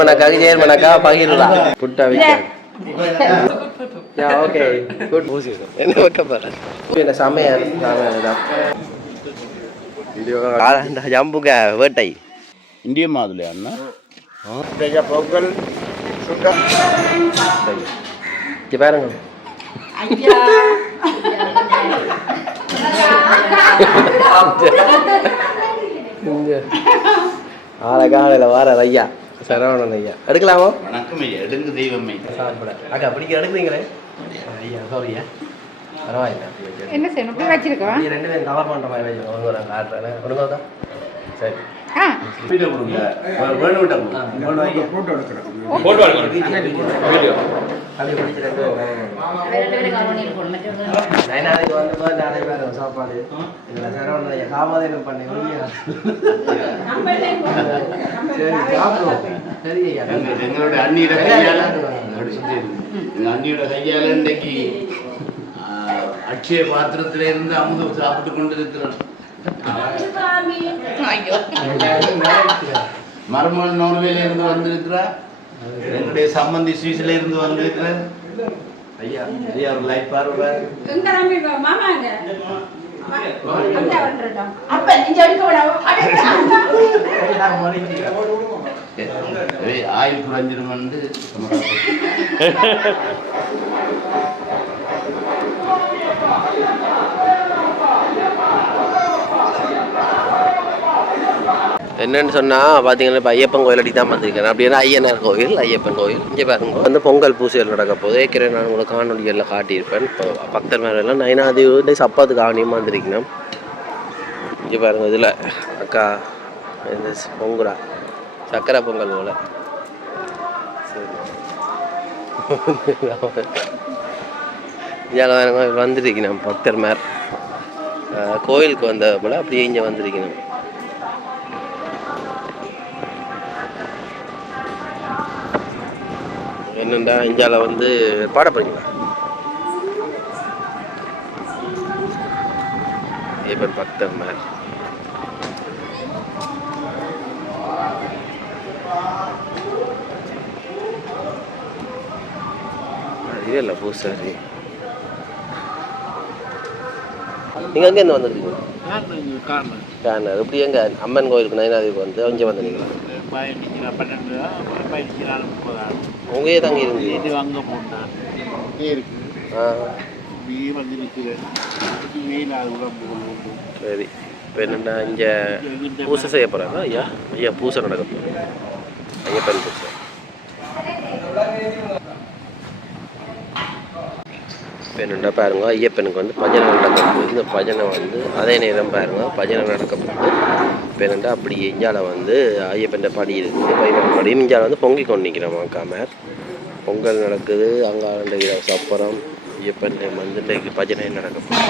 சேர்மனாக்கா பகிர்றா புட்டா வைக்க okay good என்ன வைக்க போறேன் என்ன சமையல் ஜம்புங்க வேட்டை இந்திய மாதிரி அண்ணா பொங்கல் பாருங்க ஆளக்காலையில் வார ஐயா சரவணன் ஐயா எடுக்கலாமா வணக்கம் ஐயா எடுங்க தெய்வமே சாப்பிட அக்கா பிடிக்க எடுக்கிறீங்களே ஐயா சாரியா பரவாயில்ல என்ன செய்யணும் இப்படி வச்சிருக்கோம் ரெண்டு பேரும் கவர் பண்ணுற மாதிரி வச்சுக்கோங்க ஒன்று நான் காட்டுறேன் ஒழுங்கா தான் சரி சாப்பாடு சாமாதம் பண்ணி எங்களோட அண்ணியோட கையால அண்ணியோட கையால இன்றைக்கு அட்சய பாத்திரத்தில இருந்து அமுதம் சாப்பிட்டு கொண்டிருக்கிறோம். மருமகள் நோர்வேல இருந்து வந்திருக்கிறா, என்னுடைய சம்பந்தி சுவிஸ்ல இருந்து வந்திருக்கிறார். ஐயா ஐயா ஒரு லைஃப் பாருங்க ஆயில் குறைஞ்சிரும் வந்து என்னன்னு சொன்னால் பார்த்தீங்கன்னா இப்போ ஐயப்பன் கோயில் அடி தான் வந்திருக்கேன். அப்படின்னா ஐயனார் கோயில், ஐயப்பன் கோயில் இங்கே பாருங்க வந்து பொங்கல் பூசைகள் நடக்க போது ஏற்கனவே நான் உங்களுக்கு காணொலிகளில் காட்டியிருப்பேன். இப்போ பக்தர் மேலாம் நைனாதேவி சப்பாத்துக்கு ஆணியமாக வந்திருக்கணும். இங்கே பாருங்க இதில் அக்கா இந்த பொங்குடா சக்கரை பொங்கல் போல் இதில் வந்துருக்கணும் பக்தர் மேல் கோயிலுக்கு வந்த போல் அப்படியே இங்கே வந்திருக்கணும். என்னண்டா இந்தியாவில் வந்து பாட போறீங்களா ஏபன் பக்தர் மேல் அதுவே இல்லை பூசாரி. நீங்கள் அங்கேருந்து வந்துருக்கீங்க கார்னர் இப்படி எங்க அம்மன் கோயிலுக்கு நைனாதேவிக்கு வந்து அங்கே வந்துருக்கீங்களா? உங்களே தங்கி இருந்து அங்கே போனேன் சரி. இப்போ என்னென்னா இங்கே பூசை செய்ய போகிறாங்க. ஐயா ஐயா பூசை நடக்க போகுது, ஐயப்பன் பூசை. இப்போ என்னென்னா பாருங்க ஐயப்பனுக்கு வந்து பஜனை நடக்க போகுது. இந்த பஜனை வந்து அதே நேரம் பாருங்க பஜனை நடக்க போகுது. இப்போ என்னென்னா அப்படி இஞ்சால வந்து ஐயப்பன் படி இருக்குது, பையன் படி இஞ்சால வந்து பொங்கி கொண்டு நிற்கிறோம் காமர். பொங்கல் நடக்குது அங்கே சப்பரம் ஐயப்பன் வந்து இன்றைக்கு பஜனை நடக்க போகுது.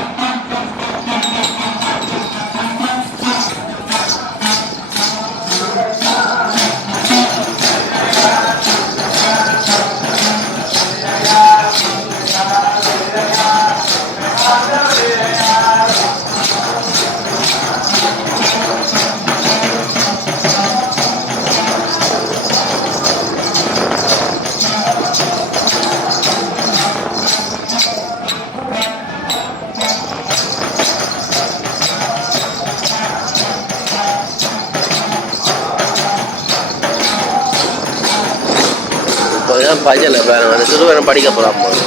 பஜனை பாருங்க அந்த சிறுவனம் படிக்க போகலாம் போது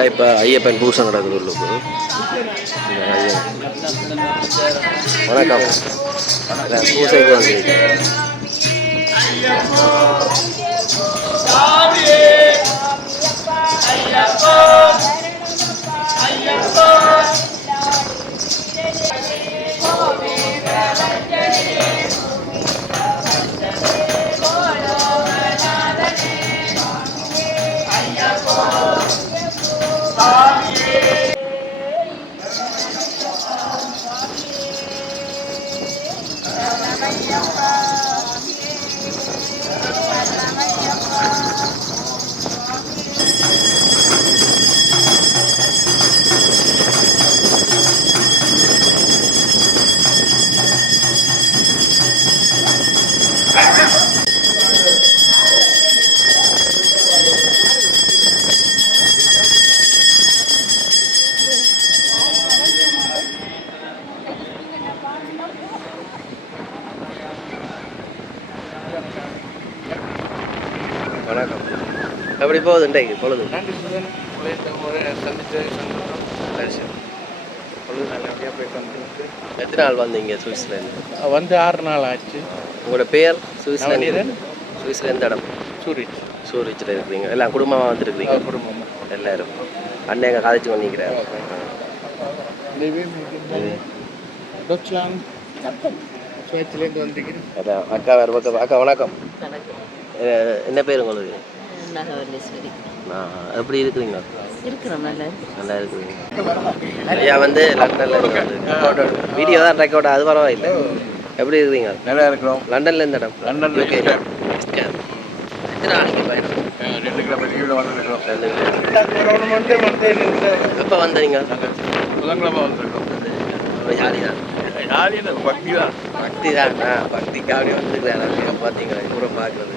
பார்த்தீங்கன்னா இப்போ ஐயப்பன் பூசை நடக்குது உள்ளுக்கு. இந்த ஐயன் வணக்கம் பூசைக்கு வந்துருக்கேன். வணக்கம். எப்படி போகுது இன்றைக்கு பொழுது? எத்தனை நாள் வந்தீங்க சுவிஸ்லேருந்து? வந்து 6 நாள் ஆச்சு. உங்களோட பேர்? சுவிஸ்லேருந்து சுவிஸ்லேருந்து இடம்? சூரிச்சில் இருக்கிறீங்க. எல்லாம் குடும்பமாக வந்துருக்குறீங்க? குடும்பம் எல்லாரும். அண்ணன் எங்கள் காலேஜ் பண்ணிக்கிறேன். அதான் அக்கா வேறு பக்கம். அக்கா வணக்கம். என்ன பேர் உங்களுக்கு? எப்படி இருக்கிறீங்க? நல்லா இருக்கிறீங்க. ஐயா வந்து லண்டனில் இருந்து வீடியோ தான் ரெக்கார்ட், அது பரவாயில்லை. எப்படி இருக்கிறீங்க? நல்லா இருக்கிறோம். லண்டனில் இந்த இடம்? லண்டன் எத்தனை நாளைக்கு பயணம்? 2 கிலோமீட்டர் வந்துருக்கோம். எப்போ வந்தீங்க? புதன்கிழமை வந்துருக்கோம். ஜாலி தான். பக்தி தான். பக்தி தான். பக்திக்காக வந்துருக்கிறேன். பார்த்தீங்களா கூட பார்க்குறது.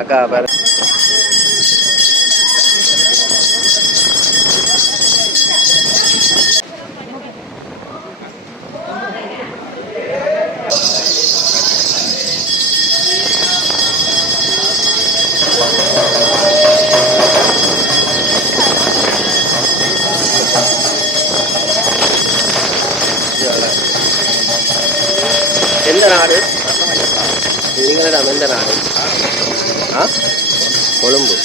அக்கா பாரு. எந்த நாடு நீங்களிடம்? எந்த நாடு? கொழும்பு.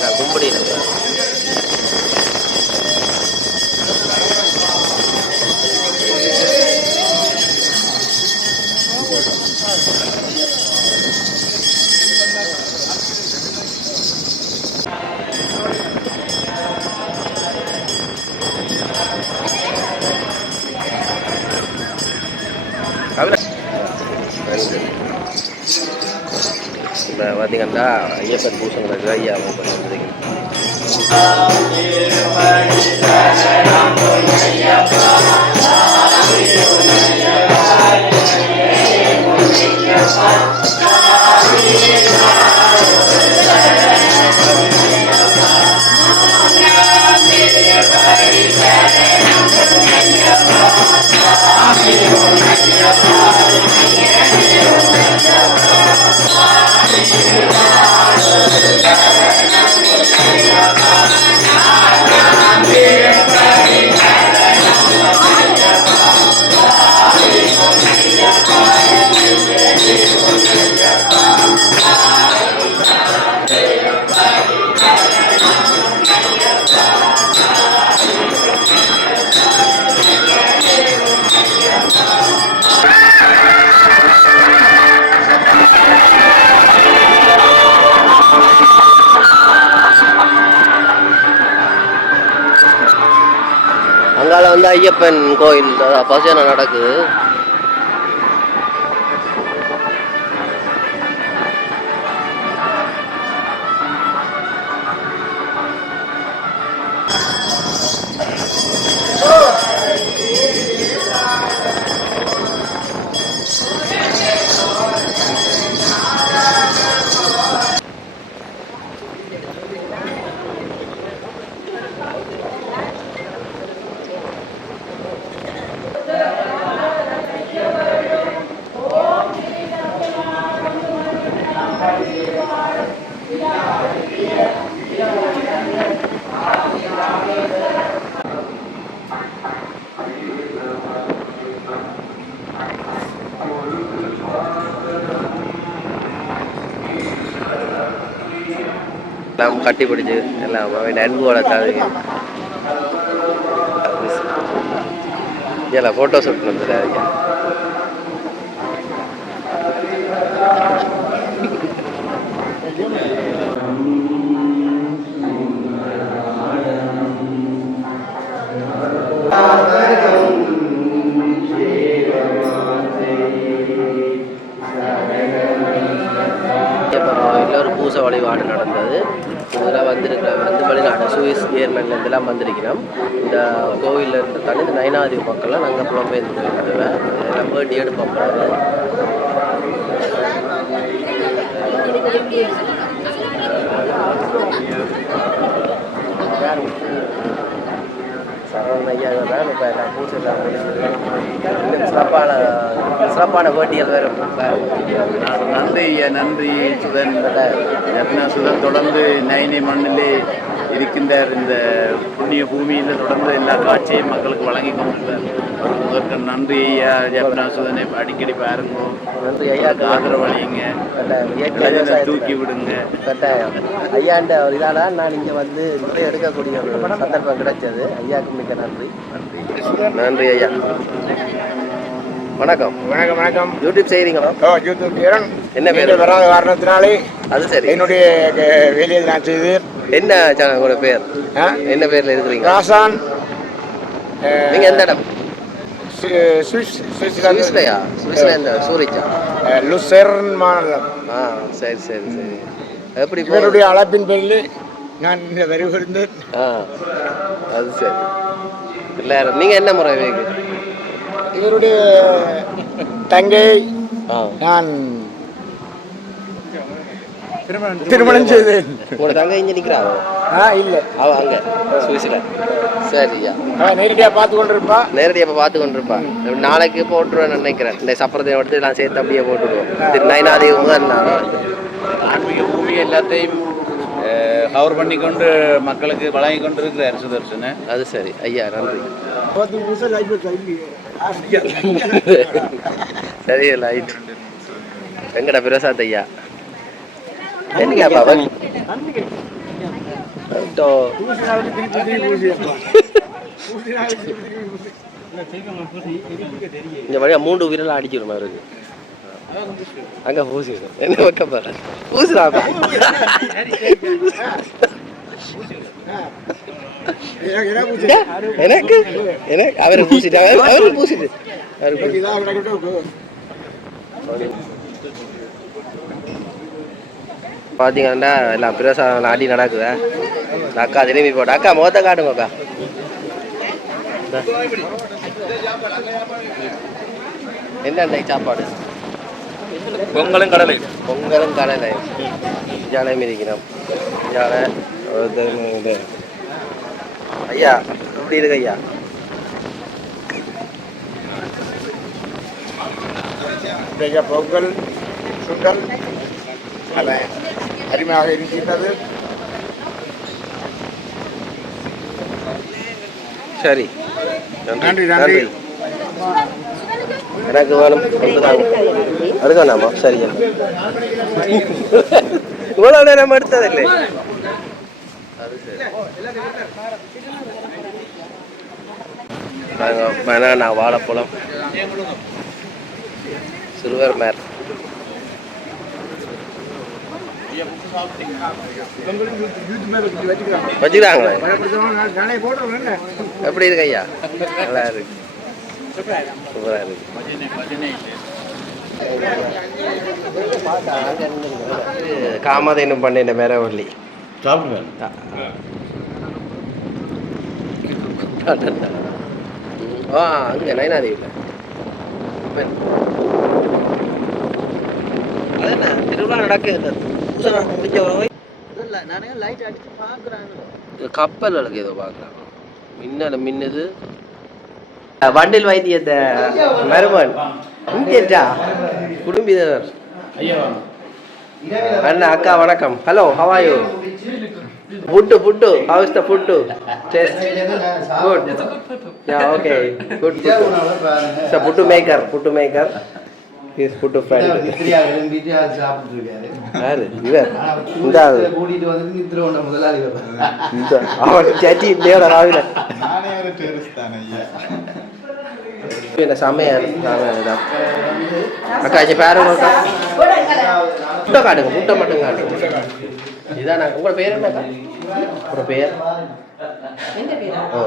நான் கும்படியில். இப்போ பார்த்தீங்கன்னா ஐயப்பன் பூசை நடக்குது. ஐயா வந்துருக்கீங்க. அங்கால வந்து ஐயப்பன் கோயில் பஜனை நடக்குது. எல்லாம் கட்டி பிடிச்சி எல்லாம் அவன் அன்போட தாங்க இல்லை ஃபோட்டோ ஷூட் வந்துடுறாங்க. ஒரு பூசை வழிபாடு நடந்தது. இதெல்லாம் வந்திருக்கிற வெளிநாடு சுவிஸ் ஜெர்மன்லேருந்துலாம் வந்திருக்கிறோம். இந்த கோவிலில் இருந்த தண்ணி இந்த நயனாதி மக்கள்லாம் நாங்கள் புலம்பெயர்ந்து போயிருந்தோம். இதெல்லாம் பேட்டி எடுப்போம். சரவண ஐயா தான் இப்போ எல்லாம் பூசெல்லாம் சிறப்பான பேட்டிகள் வேறு. நன்றி ஐயா, நன்றி சுதன். சுதன் தொடர்ந்து நைனி மண்ணிலே இருக்கின்றார். இந்த புண்ணிய பூமியில் தொடர்ந்து எல்லா காட்சியும் மக்களுக்கு வழங்கி கொண்டிருக்கிறார். அதற்கு நன்றி ஐயா. ஜப்னா சுதனை அடிக்கடி பாருங்க. நன்றி ஐயா. ஆதரவு வழியுங்க, தூக்கி விடுங்க. கட்டாயம் ஐயாண்ட ஒரு இதால நான் இங்கே வந்து நிறைய எடுக்கக்கூடிய ஒரு சந்தர்ப்பம் கிடைச்சது. ஐயாவுக்கு மிக்க நன்றி. நன்றி ஐயா. வணக்கம். வணக்கம். வணக்கம். யூடியூப் செய்கிறீங்களா? யூடியூப் என்ன பேர்? வராத காரணத்தினாலே அது சரி. என்னுடைய வேலையை நான் செய்து. என்ன சேனல் உங்களோட பேர்? என்ன பேரில் இருக்கிறீங்க? ராசான். நீங்கள் எந்த இடம்? சுவிஸ்லையா? சுவிஸ்ல எந்த சூரிச்சா? லுசெர்ன் மாநிலம். சரி சரி சரி. எப்படி இவருடைய அழைப்பின் பேரில் நான் இந்த வருகிறேன். அது சரி. இல்லை நீங்கள் என்ன முறை வேகு? இவருடைய தங்கை நான் திருமணம் செய்தேன். உங்களோட தங்கை இங்கே நிற்கிறாவோ? இல்லை, அவ அங்கே சுவிஸில். சரியா. நேரடியாக பார்த்து கொண்டிருப்பா. நேரடியாக பார்த்து கொண்டிருப்பா. நாளைக்கு போட்டுருவேன் நினைக்கிறேன். இந்த சப்பரத்தை எடுத்து நான் சேர்த்து அப்படியே போட்டுடுவோம். திருநயனாதி முதல் நாள் ஆன்மீக பூமி எல்லாத்தையும் கவர் பண்ணி கொண்டு மக்களுக்கு வழங்கி கொண்டு இருக்கிறார் சுதர்சன். அது சரி ஐயா, நன்றி. சரி லைட் வெங்கட பிரசாத் ஐயா. என்னையா பாபன் இந்த வழியா 3 விரல் அடிச்சிடும் அவருக்கு. அங்க பூசி என்ன வைக்க போற பூசுறாங்க. எனக்கு எனக்கு அவரை பூசிட்டு அவரு பூசிட்டு பார்த்தீங்கன்னா எல்லாம் பிரசாதம் அடி நடக்குதா. அக்கா திரும்பி போட்டா. அக்கா முகத்தை காட்டுங்க அக்கா. என்ன சாப்பாடு? பொங்கலும் கடலை. பொங்கலும் கடலை. ஜாலை மிதிக்கணும். ஜாலை ஐயா எப்படி இருக்கு ஐயா? பொங்கல் சுண்டல் அருமையாக இருக்கின்றது. சரி, நன்றி. நன்றி. எனக்கு வேணும் அதுக்கானாமா? சரியா. இவ்வளோ நேரம் எடுத்ததில்லை. அது சரி. பனானா, வாழைப்பழம், சில்வர் மேர் வச்சுக்கிறாங்களே. எப்படி இருக்கு ஐயா? நல்லா இருக்கு. சூப்பராக இருக்கு. காமதேனும் பண்ண மேலே வரலி சாப்பிடுவேன். அங்கே நயனாதேவியில் அது என்ன திருவிழா நடக்குது. கப்பல்களுக்கு ஏதோ பார்க்குறாங்க. மின்னுது வண்டில் வைத்தியத்தை மருமன் இங்கேட்டா குடும்பிதர் அண்ணா அக்கா வணக்கம். Hello, how are you? Puttu, how is the puttu? Taste good. Yeah, okay, good. So puttu maker. Is food friend வித்ரியா விரும்பிட்டு அது சாப்பிட்டு இருக்காரு. யாரு இவர் இந்த கூட்டிட்டு வந்து நித்ரோண்ட முதலாளி இந்த அவன் சட்டி இல்லையோட ராவில நானே ஒரு டூரிஸ்ட் தானே ஐயா. என்ன சமையல் அக்கா இங்கே பேரங்க அக்கா முட்டை காட்டுங்க முட்டை மட்டும் காட்டுங்க இதான் உங்களோட பேர் என்னக்கா உங்களோட பேர் ஓ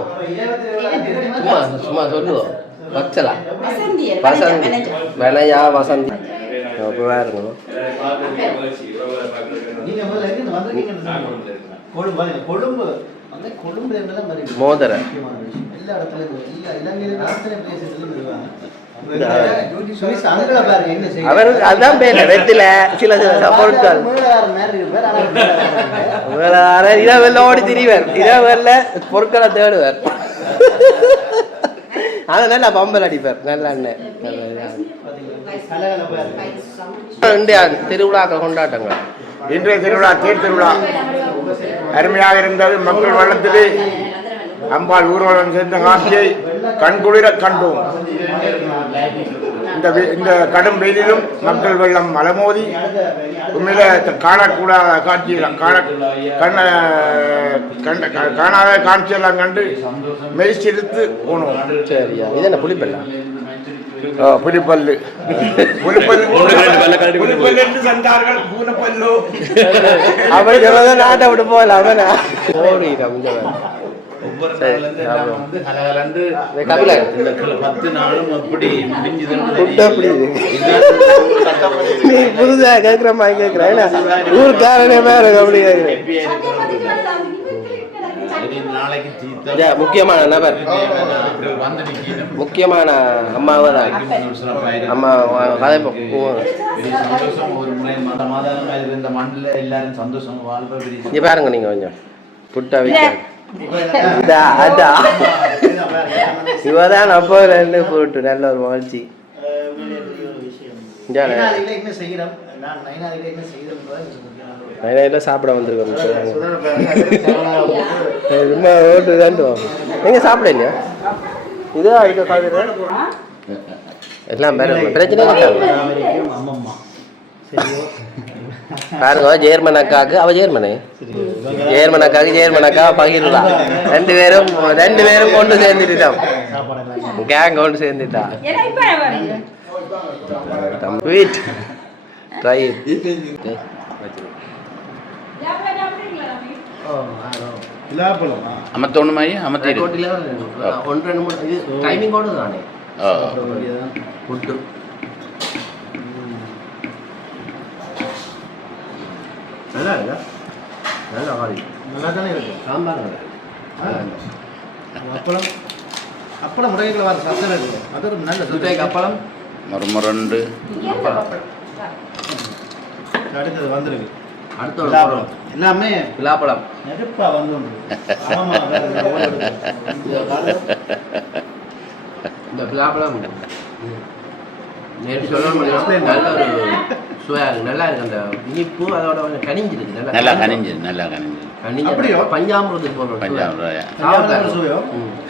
சும்மா சும்மா சொல்லுவோம் வச்சலா வசந்தி வெனையா வசந்தி அப்போ வேறுங்க நீங்க முதல்ல எங்க வந்திருக்கீங்கன்னு கொழும்பு கொழும்பு அந்த கொழும்புல இருந்தெல்லாம் வருது. மோதிர எல்லா இடத்துலயும் எல்லா இலங்கையில அத்தனை பிளேசஸ்லயும் வருவாங்க. அங்கே பாருங்க என்ன செய்ய அவருக்கு அதுதான் பேர் வெத்தில சில பொருட்கள் இரவில் ஓடி திரிவர் இரவில் பொருட்களை தேடுவார் அதனால பம்பல் அடிப்பார் நல்ல அண்ணன் திருவிழாக்கள் கொண்டாட்டங்கள் இன்றைய திருவிழா தேர் திருவிழா அருமையாக இருந்தது. மக்கள் வெள்ளத்திலே அம்பாள் ஊர்வலம் சேர்ந்த காட்சியை கண்குளிர கண்டோம். இந்த கடும் வெயிலிலும் மக்கள் வெள்ளம் அலமோதி உண்மையில காணக்கூடாத காட்சியெல்லாம் காணாத காட்சியெல்லாம் கண்டு மெய்சிரித்து போனோம். சரியா இது என்ன புளிப்பெல்லாம் புலிப்பல்லு புலிப்பல்லு என்று சென்றார்கள். பூனப்பல்லு அப்படி சொல்லதான் நாட்டை விட்டு போகல அவனா ஓடிட்டான் ஒவ்வொரு நாள்ல இருந்து எல்லாம் வந்து கலகலந்து 10 நாளும் அப்படி நீ புதுசா கேட்கிற மாதிரி கேட்கிறேன் ஊருக்காரனே வேற அப்படி முக்கியமான நபர் முக்கியமான அம்மாவை தான் அம்மா கதைப்போம் சந்தோஷம் ஒரு முறை சமாதானமா இருந்த மண்ணில் எல்லாரும் சந்தோஷம் வாழ்வு. இங்க பாருங்க நீங்க கொஞ்சம் புட்டா வைக்க இவதான் அப்போ 2 போட்டு நல்ல ஒரு வாழ்ச்சி சாப்பிட வந்திருக்கோம் ஓட்டு எங்க சாப்பிட இல்லையா இதே ஐக்க காது எல்லாம் பிரச்சனை பாருங்க ஜேர்மன் அக்காவுக்கு அவ ஜேர்மனு ஜேர்மன் அக்கா பகிர்லாம் 2 பேரும் கொண்டு சேர்ந்துட்டான் கேங் கொண்டு சேர்ந்துட்டா ஸ்வீட் ட்ரை அமத்தோணுமாயி அமத்தி 1 2 3 இது டைமிங் கோடு தானே ஃபுட் நல்லா இருக்கா நல்லா வாரி நல்லா தானே இருக்கு. சாம்பார் அப்பளம் அப்பளம் முறைகளை வர சத்தம் இருக்கு. அது ஒரு நல்ல சுட்டைக்கு அப்பளம் மறுமரண்டு அடுத்தது வந்திருக்கு. அடுத்த ஒரு பழம் எல்லாமே விழாப்பழம் நெருப்பா வந்து இந்த விழாப்பழம் நேற்று சொல்லணும் நல்ல ஒரு சுவையாக இருக்கு நல்லா இருக்கு அந்த இனிப்பு அதோட கொஞ்சம் கனிஞ்சிருக்கு நல்லா கனிஞ்சு அப்படியோ பஞ்சாமிரத்துக்கு போடுறோம் பஞ்சாமிரம் சுவையோ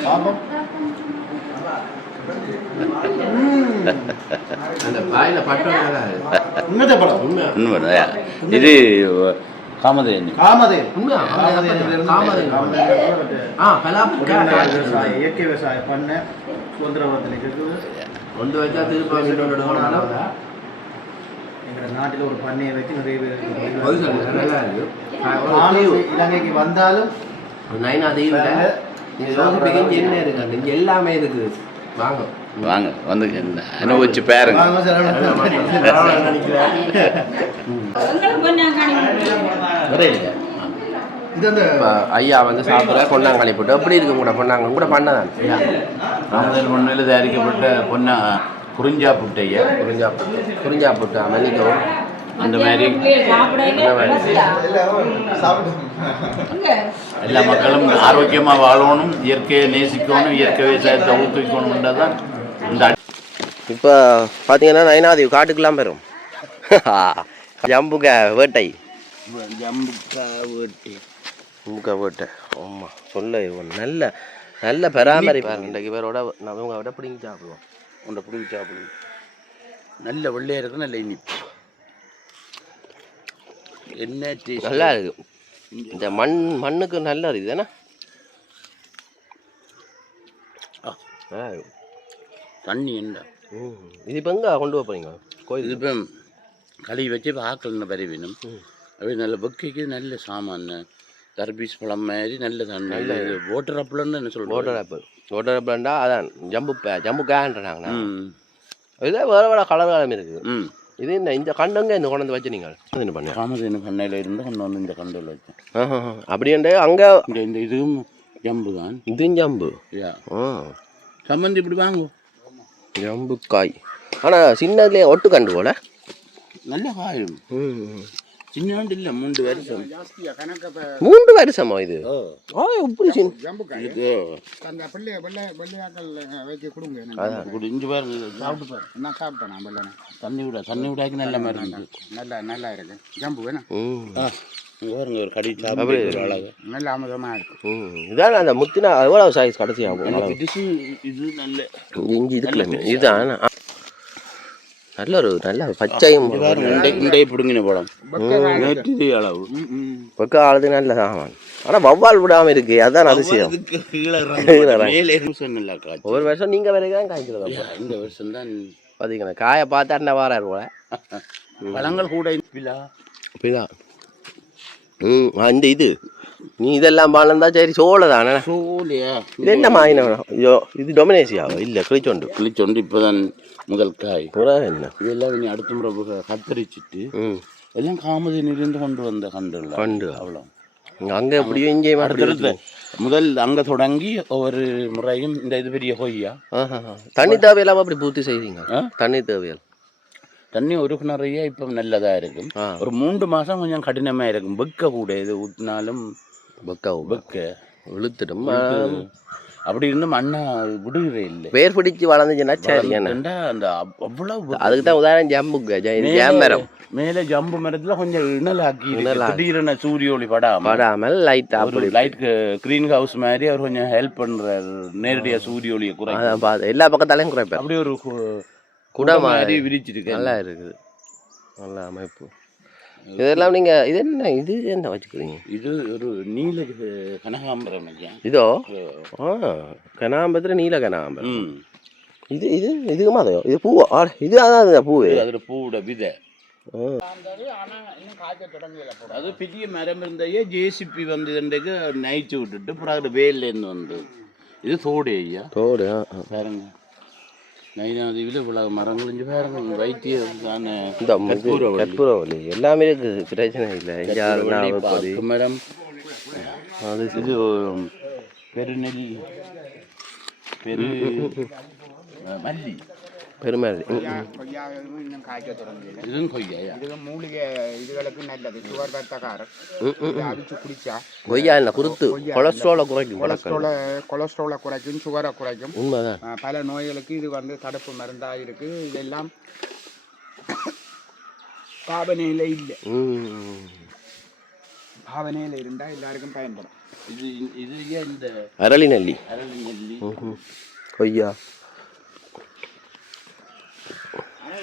பாம்பம் அந்த வாயில பட்டம் உண்மைதே படம் உண்மை. இது காமதேனு உண்மையா இயற்கை விவசாயம் பண்ண சுதந்திரத்தில் கொண்டு வச்சா திருப்பி எங்களோட நாட்டில் ஒரு பண்ணையை வச்சு நிறைய பேர் நல்லா இருக்கு இலங்கைக்கு வந்தாலும் நைனா தெய்வம் என்ன இருக்கு இங்க எல்லாமே இருக்கு வாங்க வாங்க வந்து அனுபவிச்சு பாருங்க. ஐயா வந்து சாப்பிட பொன்னாங்காளி போட்டு எப்படி இருக்கு கூட பொன்னாங்க கூட பண்ணதான் மண்ணில் தயாரிக்கப்பட்ட குறிஞ்சா புட்டு ஐயா குறிஞ்சா புட்டு மன்னிக்கவும் அந்த மாதிரி எல்லா மக்களும் ஆரோக்கியமாக வாழணும், இயற்கையை நேசிக்கணும், இயற்கை விவசாயத்தை ஊக்குவிக்கணும்ன்றதான் இந்த. இப்போ பார்த்தீங்கன்னா நைனாதீவு காட்டுக்கெல்லாம் பெறும் ஜம்புக வேட்டை ஜம்புக வேட்டை ஆமாம் சொல்ல நல்ல நல்ல பராமரிப்பாங்க. இன்றைக்கு பேரோட இவங்க விட பிடிங்கி சாப்பிடுவோம் உண்டை பிடிங்கி சாப்பிடுவோம். நல்ல வெள்ளையாக இருக்குது, நல்ல இனிப்பு. என்ன டேஸ்ட், நல்லா இருக்கு. இந்த மண்ணுக்கு நல்லா இருக்குது தானே. நல்லா இருக்கு. தண்ணி என்ன இது இப்போ எங்கே கொண்டு போகிறீங்க கோயில்? இது இப்போ கழுவி வச்சு இப்போ ஆக்கள்னு பரவினும் அப்படி நல்ல வெக்கைக்கு நல்ல சாமான் தர்பீஸ் பழம் மாதிரி நல்ல தண்ணி. நல்ல வாட்டர் ஆப்பிள்னு என்ன சொல்கிறோம்? வாட்டர் ஆப்பிள்ண்டா அதான் ஜம்பு கேன்றாங்கண்ணா. இதே வேறு கலர் காலம் இருக்குது. இது என்ன இந்த கண்டங்க இந்த கொண்டு வந்து வச்சு நீங்கள் என்ன பண்ணி காமதேனு பண்ணையில் இருந்து கொண்டு வந்து இந்த கண்டில் வச்சேன். அப்படின்ட்டு அங்கே இந்த இதுவும் ஜம்பு தான். இதுவும் ஜம்பு. சம்மந்தி இப்படி வாங்கும் ஜம்பு காய். ஆனால் சின்னதுலேயே ஒட்டு கண்டு போல நல்ல காயும். சின்னாண்டு இல்லை, 3 வருஷம். 3 வருஷமா இது? இப்படி சின்ன இஞ்சி பாருங்க, சாப்பிட்டு பாரு. நான் சாப்பிட்டேன். நான் வெள்ளை தண்ணி விடாக்கி நல்ல மாதிரி இருக்கு. நல்லா இருக்கு. ஜம்பு வேணும் பாருங்க, ஒரு கடி சாப்பிட்டு அழகு நல்ல அமுதமாக இருக்கு. இதான் அந்த முத்தினா எவ்வளோ சைஸ் கடைசி ஆகும்? இது நல்ல இஞ்சி இதுக்குள்ள இதுதான் நல்ல பச்சையும் இண்டை பிடுங்கின படம் அளவு பக்க ஆளுது நல்ல சாமான். ஆனால் வவ்வால் விடாமல் இருக்கு, அதுதான் அதிசயம். ஒவ்வொரு வருஷம் நீங்கள் வரைக்கும் காய்க்கிறது. இந்த வருஷம் தான் பார்த்தீங்கன்னா காயை பார்த்தா என்ன வாராரு போல. பழங்கள் கூட இப்படிதான். இந்த இது நீ இதெல்லாம் பாலந்தா சரி. சோளை தானே? சோழியா? இது என்ன மாயினம்? ஐயோ, இது டொமினேசியாவோ? இல்லை, கிளிச்சொண்டு இப்போதான் முதல் காய். புறா என்ன இதெல்லாம் இனி அடுத்த முறை கத்தரிச்சிட்டு எல்லாம் காமதேனிலிருந்து கொண்டு வந்த கண்டு அவ்வளோ. அங்கே எப்படியும் இங்கே அடுத்தடுத்து முதல் அங்கே தொடங்கி ஒவ்வொரு முறையும் இந்த இது பெரிய கொய்யா. தண்ணி தேவையெல்லாம் அப்படி பூர்த்தி செய்வீங்க? தண்ணி தேவையல் தண்ணி ஒரு நிறைய இப்போ நல்லதாக இருக்கும். ஒரு 3 மாதம் கொஞ்சம் கடினமாக இருக்கும். வெக்க கூட இது ஊற்றினாலும் வெக்க இழுத்துடும். அப்படி இருந்து மண்ணை விடுகிறே இல்லை. வேர் பிடிச்சி வளர்ந்துச்சுன்னா சரி. அந்த அவ்வளவு அதுக்கு தான் உதாரணம் ஜம்புக்கு ஜாமரம். மேலே ஜம்பு மரத்தில் கொஞ்சம் இணலாக்கி திடீரென சூரிய ஒளி படாமல் லைட் கிரீன் ஹவுஸ் மாதிரி அவர் கொஞ்சம் ஹெல்ப் பண்ணுறாரு. நேரடியாக சூரிய ஒளியை குறைக்க எல்லா பக்கத்தாலையும் குறைப்பேன். அப்படி ஒரு குடை மாதிரி விரிச்சிருக்கு. நல்லா இருக்குது, நல்ல அமைப்பு. இதெல்லாம் நீங்கள் இது என்ன வச்சுக்கிறீங்க? இது ஒரு நீல கனகாம்பரம். இதோ கனகாம்பரத்தில் நீல கனகாம்பரம். இதுக்கு மாதிரியோ இது பூவா? இது அதான் பூவு. அதில் பூவோட விதை அது பெரிய மரம் இருந்தையே ஜேசிபி வந்து இன்றைக்கு நைச்சு விட்டுட்டு அப்புறம் வேலேருந்து வந்து இது தோடு. ஐயா தோடு பாருங்க. நைனாதீவில் இவ்வளவு மரங்கள் இங்கே பாருங்க. வைத்தியமான கற்பூரவல்லி எல்லாமே இருக்குது, பிரச்சனை இல்லை. மரம் அது இது பெருநெல்லி மல்லி பெருமல்லி. இன்னும் காய்க்க தொடங்கல. இதுவும் கொய்யா. இது மூலிகை இதுகளுக்கு நல்லது. சுகர் ரத்தக்காரர் அடிச்சு குடிச்சா கொய்யா இல்லை குருத்து கொலஸ்ட்ராலை குறைக்கும். கொலஸ்ட்ராலை குறைக்கும், சுகரை குறைக்கும். உண்மைதான். பல நோய்களுக்கு இது வந்து தடுப்பு மருந்தாக இருக்கு. இதெல்லாம் பாவனையில் இல்லை. பாவனையில் இருந்தால் எல்லாருக்கும் பயன்படும். இது இந்த அரளி நெல்லி கொய்யா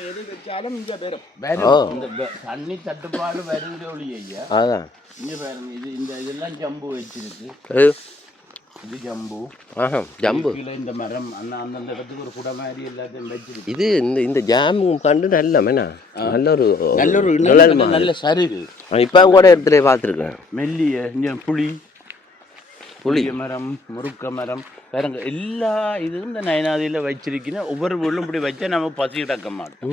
எது வச்சாலும் இங்கே வரும். இந்த தண்ணி தட்டுப்பாடு வருகிற ஒளி. ஐயா அதான் இங்கே பாருங்க. இது இந்த இதெல்லாம் ஜம்பு வச்சிருக்கு. இது ஜம்பு. ஜம்பு இந்த மரம் அந்தந்த இடத்துக்கு ஒரு குடை மாதிரி எல்லாத்தையும் வச்சிருக்கு. இது இந்த ஜாமு கண்டு நல்ல நல்ல ஒரு நல்ல சருகு. இப்போ கூட எடுத்துகிட்டே பார்த்துருக்கேன். மெல்லிய இங்கே புளி மரம், முருக்க மரம் பாருங்க. எல்லா இதுவும் இந்த நயனாதியில் வச்சிருக்கீங்கன்னா ஒவ்வொரு வீடும் இப்படி வச்சா நம்ம பசி கிடக்க மாட்டோம்.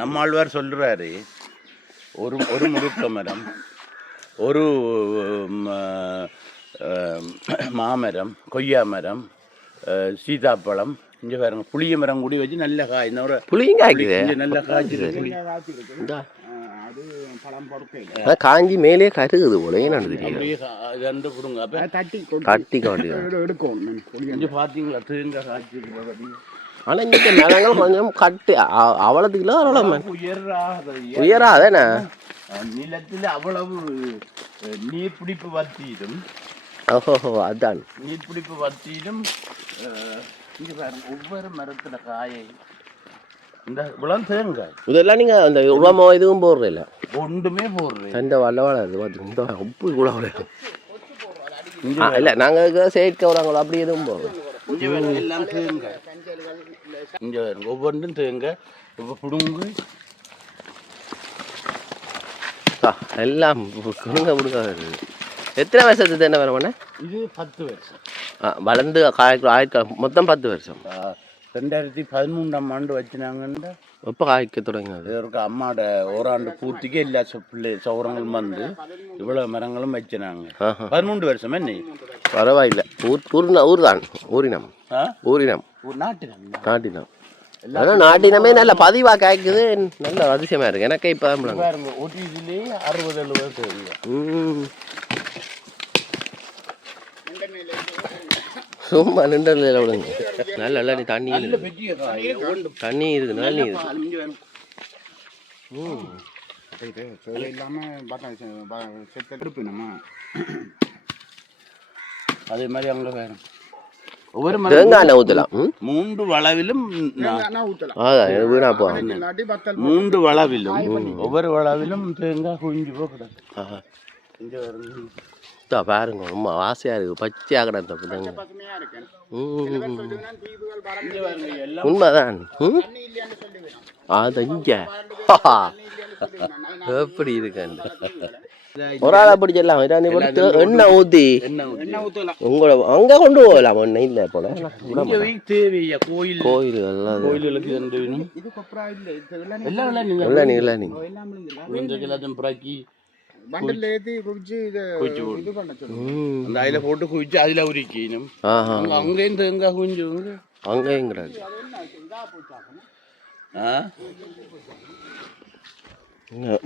நம்மாழ்வார் சொல்றாரு, ஒரு முருக்க மரம், ஒரு மாமரம், கொய்யா மரம், சீதாப்பழம், இங்கே பாருங்க புளிய மரம் கூடி வச்சு நல்ல காய். இன்னொரு புளியும் காய்க்குது, நல்ல காய்ச்சிருக்கு. அது பழம் பொறுக்கல காஞ்சி மேலே கருகுது போல. அப்படியே ரெண்டு கொடுங்க. அப்போ தட்டி காட்டி எடுக்கும். கொஞ்சம் பார்த்தீங்களா தேங்காய் காய்ச்சி. ஆனால் இங்கே மரங்கள் கொஞ்சம் கட்டு அவ்வளோத்துக்குள்ள அவ்வளோ உயராதானே. நிலத்தில் அவ்வளவு நீர்பிடிப்பு வத்திடும். ஓஹோ, அதான் நீர்பிடிப்பு வத்திடும். இங்கே பாருங்க ஒவ்வொரு மரத்தில் காயை இந்த இவ்வளவு தேங்காய் இதெல்லாம் நீங்கள் அந்த உருவமோ இதுவும் போடுறதில்ல ஒன்றுமே போடுறேன் சண்டை வளவாடாது பார்த்து இந்த உப்பு கூட இல்லை நாங்கள் செயற்கை உரங்கள் அப்படி எதுவும் போடுறோம் இங்கே வேணும் எல்லாம் தேங்காய் இங்கே வேணும் ஒவ்வொன்றும் தேங்காய் இப்போ பிடுங்கு எல்லாம் கொடுங்க எத்தனை வருஷத்துக்கு என்ன வேணும் இது 10 வருஷம் வளர்ந்து காய்க்க மொத்தம் 10 வருஷம் 2013ஆம் ஆண்டு வச்சுனாங்கன்னு எப்போ காய்க்க தொடங்கினது இதற்கு அம்மாவோட ஓராண்டு பூர்த்திக்கு எல்லா பிள்ளை சௌரங்களும் வந்து இவ்வளோ மரங்களும் வச்சுனாங்க 13 வருஷம் என்ன பரவாயில்லை ஊர் தான் ஊரினம் ஊரினம் நாட்டினம் ஆனால் நாட்டினமே நல்ல பதிவாக காய்க்குது நல்ல அதிசயமாக இருக்குது எனக்கே இப்போ ஓட்டிலே 60-70 வருஷம் சும்மா நின்றல விடுங்க நல்ல நல்லா தண்ணி தண்ணி இருக்கு நல்ல அதே மாதிரி அங்கே வேணும் ஒவ்வொரு தேங்காய் ஊற்றலாம் 3 வளவிலும் வீணா போ 3 வளவிலும் ஒவ்வொரு வளவிலும் தேங்காய் குஞ்சு போக்குறேன் பாருங்க ரொம்ப ஆசையாக இருக்குது பச்சையாக கிடந்த தேங்காய் உண்மைதான் அது இங்கே எப்படி இருக்கு ஒரு ஆளை பிடிச்சிடலாம் எண்ணெய் ஊற்றி உங்களை அங்கே கொண்டு போகலாம் எண்ணெய் இல்லை போல கோயில் അതിലെ പോട്ട് കുഴിച്ച് അതിലെ ഉരിക്കും അങ്ങയും തേങ്ങ കുഞ്ചു അങ്ങയും കിടക്കും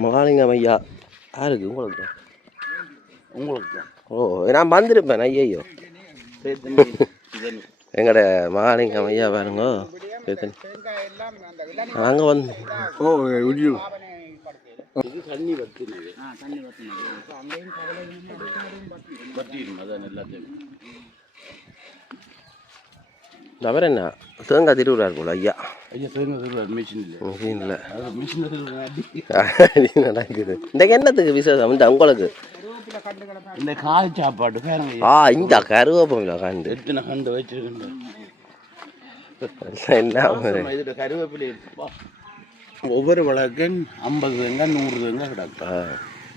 மகாலிங்கம் ஐயா யாருக்கு உங்களுக்கு ஓ நான் வந்திருப்பேன் ஐயோ எங்கட மகாலிங்கம் ஐயா பாருங்க அங்கே வந்து ஓ இது தண்ணி வத்தினது தவிர என்ன தேங்காய் திருவிழார் போல ஐயா தேங்காய் திருவிழா மிஷினில் நடக்குது இந்த எண்ணத்துக்கு விசேஷம் இந்த உங்களுக்கு இந்த காய் சாப்பாடு இந்த கருவேப்பிலை கண்டு எத்தனை கண்டு வச்சிருக்கேன் என்ன இதோட கருவேப்பிலை ஒவ்வொரு வழக்கும் 50 தேங்காய் 100 தேங்காய் கிடக்கும்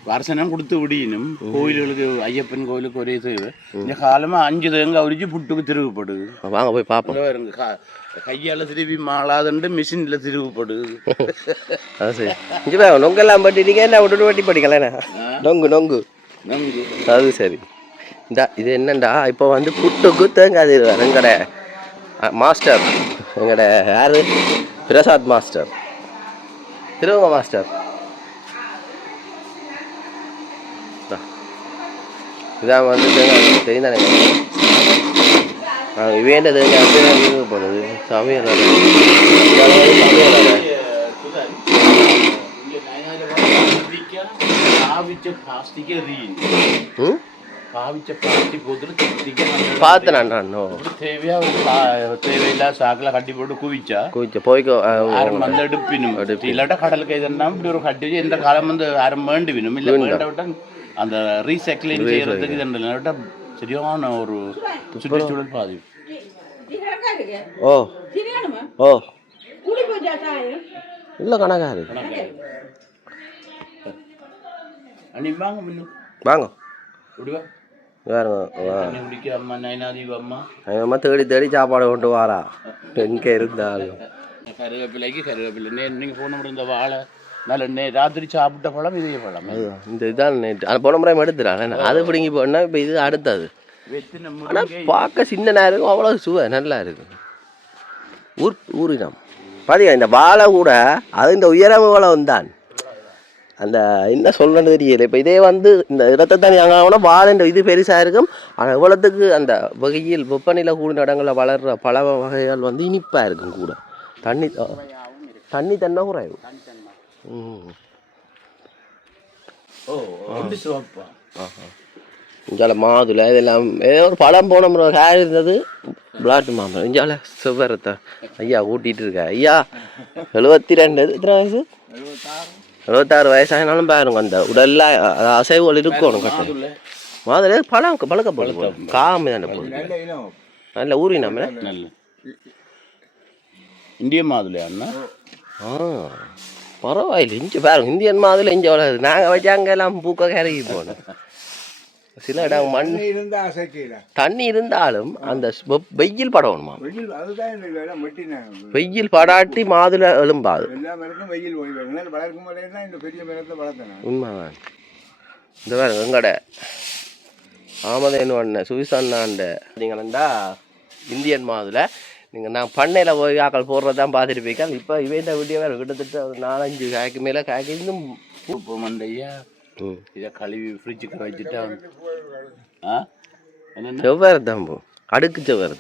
வருஷம் கொடுத்து விடியணும் கோயில்களுக்கு ஐயப்பன் கோயிலுக்கு ஒரே தேவை இந்த காலமாக 5 தேங்காய் உரிச்சு புட்டுக்கு திருவுப்படுது வாங்க போய் பார்ப்போம் கையால் திருவி மாளாதுண்டு மிஷினில் திருவுப்படுது அது சரி இங்கே நொங்கெல்லாம் பட்டிட்டீங்க என்ன விட்டு வட்டி படிக்கலண்ணா நொங்கு நொங்கு நொங்கு அது சரி இந்த இது என்னண்டா இப்போ வந்து புட்டுக்கு தேங்காய் திருவார் எங்கட மாஸ்டர் எங்கட யார் பிரசாத் மாஸ்டர் திருவங்க மாஸ்டர் இதான் வந்து தேங்காய் தெரிந்தானே வேண்ட தேங்காய் போடுது சமையல் பார்த்தேன் தேவையில்லா சாக்கில் கட்டி போட்டு குவிச்சா போய்க்கோ வந்து எடுப்பினும் இல்லாட்டா கடலுக்கு எதுனா இப்படி ஒரு கட்டி வச்சு எந்த காலம் வந்து யாரும் வேண்டி வினும் இல்லை வேண்ட விட்டா அந்த ரீசைக்கிளிங் செய்யறதுக்கு இது சரியான ஒரு சுற்றுச்சூழல் பாதிப்பு ஓ ஓ இல்லை கணக்காரு வாங்க அம்மா தேடி தேடி சாப்பாடு கொண்டு வாரா எங்கே இருந்தாலும் கருவேப்பிலைக்கு கருவேப்பிலை நீங்கள் போன முறை இந்த வாழை நல்ல ராத்திரி சாப்பிட்ட பழம் இதே பழம் இந்த இதான் நேற்று போன முறை எடுத்துறான் அது பிடிங்கி போனால் இப்போ இது அடுத்தது ஆனால் பார்க்க சின்ன நேரம் இருக்கும் அவ்வளோ சுவை நல்லா இருக்கும் ஊரினம் பார்த்தீங்க இந்த வாழை கூட அது இந்த உயரம் வளம் தான் அந்த என்ன சொல்கிறது தெரியல இப்போ இதே வந்து இந்த இடத்தை தான் நாங்கள் வாழைன்ற இது பெருசாக இருக்கும் ஆனால் இவ்வளோத்துக்கு அந்த வகையில் வெப்பநிலை கூடின இடங்களில் வளர்கிற பல வகைகள் வந்து இனிப்பாக இருக்கும் கூட தண்ணி தண்ணா குறைவு இங்கே மாதுளை இதெல்லாம் ஏதோ ஒரு பழம் போன முறை காய் இருந்தது பிளாட் மாம்பழம் இஞ்சால செவ்வரத்தை ஐயா கூட்டிகிட்டு இருக்கா ஐயா 72 எத்தனை வயசு 76 வயசானாலும் பாருங்க அந்த உடல்ல அசைவுகள் இருக்கணும் கட்டு மாதிரி பழக்க போடுது காமி தானே போகுது நல்ல ஊறி நம்ம நல்ல இந்திய மாதுளை அண்ணா பரவாயில்ல இஞ்சி பாருங்க இந்தியன் மாதுளை இஞ்சி வளருது நாங்கள் வச்சு அங்கெல்லாம் பூக்க கரைக்கி போனோம் சில இடம் மண் தண்ணி இருந்தாலும் அந்த வெயில் படணுமா வெயில் படாட்டி மாதுளை எழும்பாது உண்மைதான் இந்த பாருங்க எங்கட ஆமதேன்னு ஒன்று சுவிசன்னாண்ட நீங்கள்டா இந்தியன் மாதுளை நீங்கள் நான் பண்ணையில் போய் ஆக்கள் போடுறதான் பார்த்துருப்பீங்க இப்போ இவன் வீடியோ வேறு கிட்டத்தட்ட ஒரு 4-5 காய்க்கு மேலே காய்க்கு இன்னும் பூ மண்டையா இதை கழுவி ஃப்ரிட்ஜுக்கு வச்சுட்டா செவ்வாறு தான் போ அடுக்கு செவ்வாறு